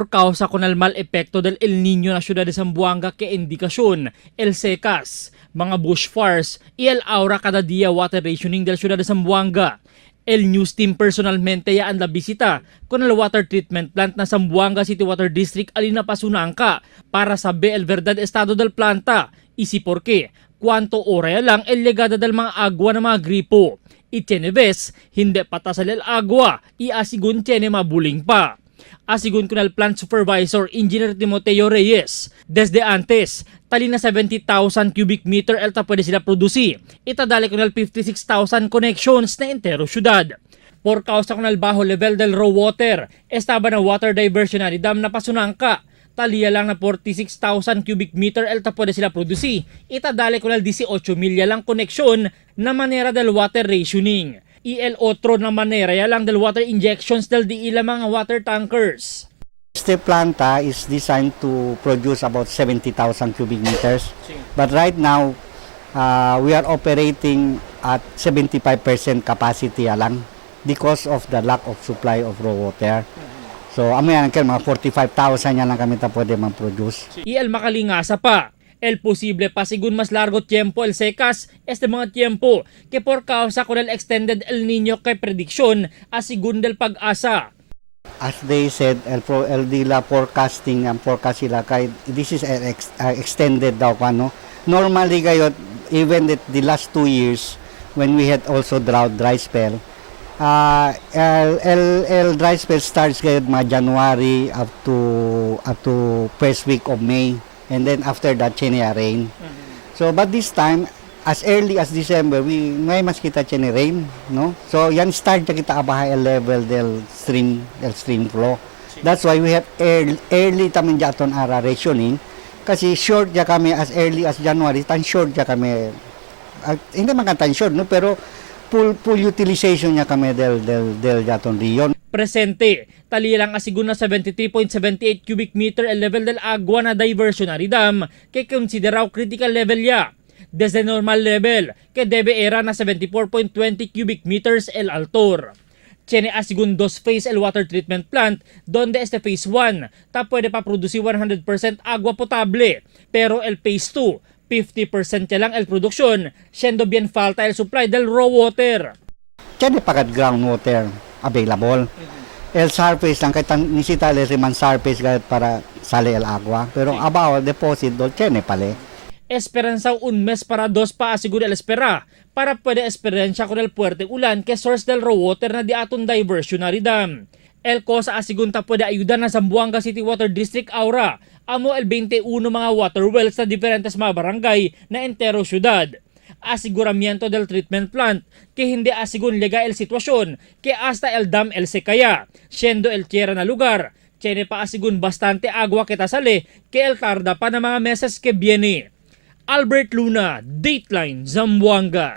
por causa con el mal epekto del El Niño na syudad de Zamboanga que indikasyon, el secas, mga bushfires y el aura cada día water rationing del syudad de Zamboanga. El news team personalmente ya anda bisita con el water treatment plant na Zamboanga City Water District alina pasunangka para saber el verdad estado del planta y si por qué, cuánto ora lang el legada del mga agua na mga gripo. Y tiene ves, hindi patasal el agua y asigun tiene mabuling pa. Asigun con el plant supervisor Engineer Timoteo Reyes, desde antes, tali na 70,000 cubic meter elta pwede sila produsi. Itadali con el 56,000 connections na entero syudad. Por causa con el bajo level del raw water, estaba na water diversionary dam na pasunangka. Taliya lang na 46,000 cubic meter elta pwede sila produsi. Itadali con el 18 milya lang koneksyon na manera del water rationing. Y el otro na manera ya lang del water injections del di ila mga water tankers. Este planta is designed to produce about 70,000 cubic meters. But right now, we are operating at 75% capacity lang because of the lack of supply of raw water. So, mga 45,000 yan lang kami pwede mag-produce. Y el makalingasa pa. El posible pa sigun mas largo tiempo el secas este mga tiempo que por causa con el extended El Niño kay prediksyon asigun del pag-asa. As they said, el dila forecasting ang forecast sila kay this is extended daw kano. Normally kayo even the last 2 years when we had also dry spell. El dry spell starts kayo mga January up to first week of May. And then after that, chenia rain. So, but this time, as early as December, may mas kita chenia rain, no? So, yan start na kita abahay el level del stream flow. That's why we have early tamin jaton ara rationing. Kasi short ya kami as early as January, tan short ya kami. Hindi man tan short, no? Pero full utilization niya kami del jaton riyon. Presente, tali lang asigun na 73.78 cubic meter el level del agua na diversionary dam que consideraw critical level ya. Desde normal level que debe era na 74.20 cubic meters el altor. Tiene asigun dos phase el water treatment plant donde este phase 1 ta pwede pa producir 100% agua potable pero el phase 2 50% lang el produksyon siendo bien falta el supply del raw water. Tiene pakat groundwater available. El surface lang kahit nisita el reman surface para sale el agua. Pero abajo deposit do tiene pale. Esperanza un mes para dos pa asiguro el espera para puede experiencia con el fuerte ulan que source del raw water na di aton diversionary dam. El cosa asigunta puede ayuda na Zamboanga City Water District aura amo el 21 mga water wells sa diferentes mga barangay na entero syudad. Asiguramiento del treatment plant que hindi asigun lega el sitwasyon que hasta el dam el sekaya, siendo el tierra na lugar, tiene pa asigun bastante agua que tasale que el tarda pa na mga meses que viene. Albert Luna, Dateline, Zamboanga.